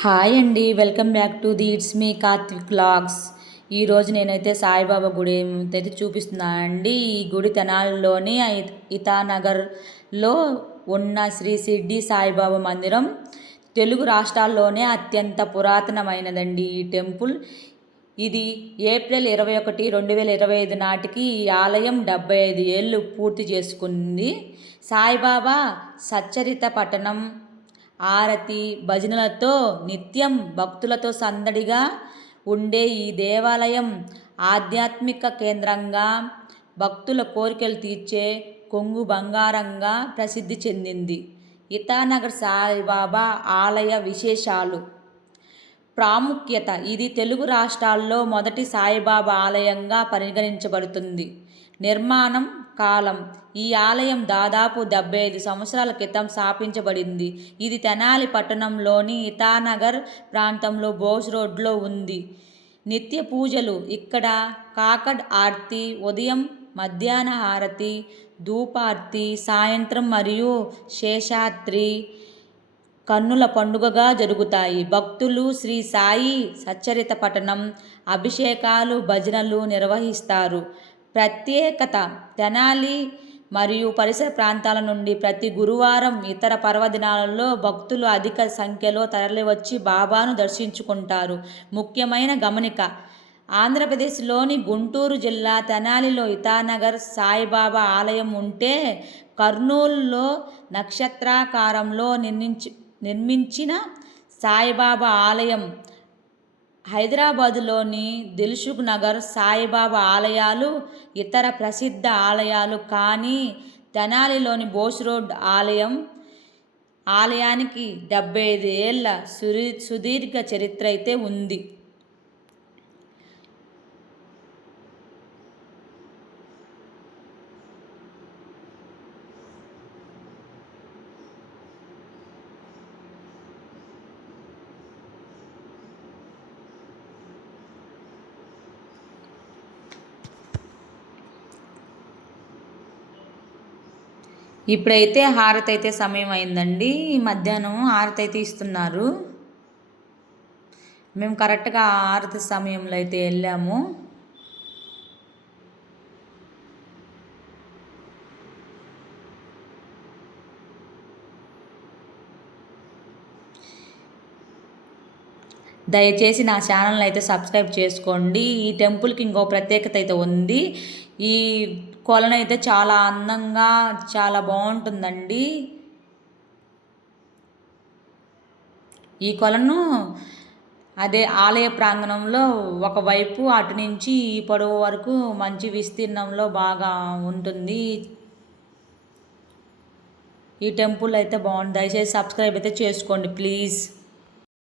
Hi అండి welcome back to the it's me Karthik logs ఈరోజు నేనైతే సాయిబాబా గుడి అయితే చూపిస్తున్నాను అండి ఈ గుడి తెనాలిలోని ఇతానగర్లో ఉన్న శ్రీ సిడ్డి సాయిబాబా మందిరం తెలుగు రాష్ట్రాల్లోనే అత్యంత పురాతనమైనదండి ఈ టెంపుల్. ఇది ఏప్రిల్ ఇరవై ఒకటి రెండు వేల ఇరవై ఐదు నాటికి ఈ ఆలయం డెబ్బై ఐదు ఏళ్ళు పూర్తి చేసుకుంది. సాయిబాబా సచ్చరిత పట్టణం ఆరతి భజనలతో నిత్యం భక్తులతో సందడిగా ఉండే ఈ దేవాలయం ఆధ్యాత్మిక కేంద్రంగా భక్తుల కోరికలు తీర్చే కొంగు బంగారంగా ప్రసిద్ధి చెందింది. ఇతానగర్ సాయిబాబా ఆలయ విశేషాలు. ప్రాముఖ్యత ఇది తెలుగు రాష్ట్రాల్లో మొదటి సాయిబాబా ఆలయంగా పరిగణించబడుతుంది. నిర్మాణం కాలం. ఈ ఆలయం దాదాపు డెబ్బై ఐదు సంవత్సరాల క్రితం స్థాపించబడింది. ఇది తెనాలి పట్టణంలోని ఇతానగర్ ప్రాంతంలో బోస్ రోడ్లో ఉంది. నిత్య పూజలు ఇక్కడ కాకడ్ ఆర్తి ఉదయం మధ్యాహ్న హారతి ధూపార్తి సాయంత్రం మరియు శేషాత్రి కన్నుల పండుగగా జరుగుతాయి. భక్తులు శ్రీ సాయి సచ్చరిత పఠనం అభిషేకాలు భజనలు నిర్వహిస్తారు. ప్రత్యేకత తెనాలి మరియు పరిసర ప్రాంతాల నుండి ప్రతి గురువారం ఇతర పర్వదినాలలో భక్తులు అధిక సంఖ్యలో తరలివచ్చి బాబాను దర్శించుకుంటారు. ముఖ్యమైన గమనిక ఆంధ్రప్రదేశ్లోని గుంటూరు జిల్లా తెనాలిలో ఇతానగర్ సాయిబాబా ఆలయం ఉంటే కర్నూలులో నక్షత్రాకారంలో నిర్మించి నిర్మించిన సాయిబాబా ఆలయం హైదరాబాదులోని దిల్సుఖ్ నగర్ సాయిబాబా ఆలయాలు ఇతర ప్రసిద్ధ ఆలయాలు కానీ తెనాలిలోని బోస్ రోడ్ ఆలయం ఆలయానికి డెబ్బై ఐదు ఏళ్ళ సురీ సుదీర్ఘ చరిత్ర అయితే ఉంది. ఇప్పుడైతే హారతి అయితే సమయం అయిందండి మధ్యాహ్నం హారతి అయితే ఇస్తున్నారు. మేము కరెక్ట్గా హారతి సమయంలో అయితే వెళ్ళాము. దయచేసి నా ఛానల్ని అయితే సబ్స్క్రైబ్ చేసుకోండి. ఈ టెంపుల్కి ఇంకో ప్రత్యేకత అయితే ఉంది. ఈ కొలను అయితే చాలా అందంగా చాలా బాగుంటుందండి. ఈ కొలను అదే ఆలయ ప్రాంగణంలో ఒకవైపు అటు నుంచి ఈ పొడవు వరకు మంచి విస్తీర్ణంలో బాగా ఉంటుంది. ఈ టెంపుల్ అయితే బాగుంది. దయచేసి సబ్స్క్రైబ్ అయితే చేసుకోండి ప్లీజ్.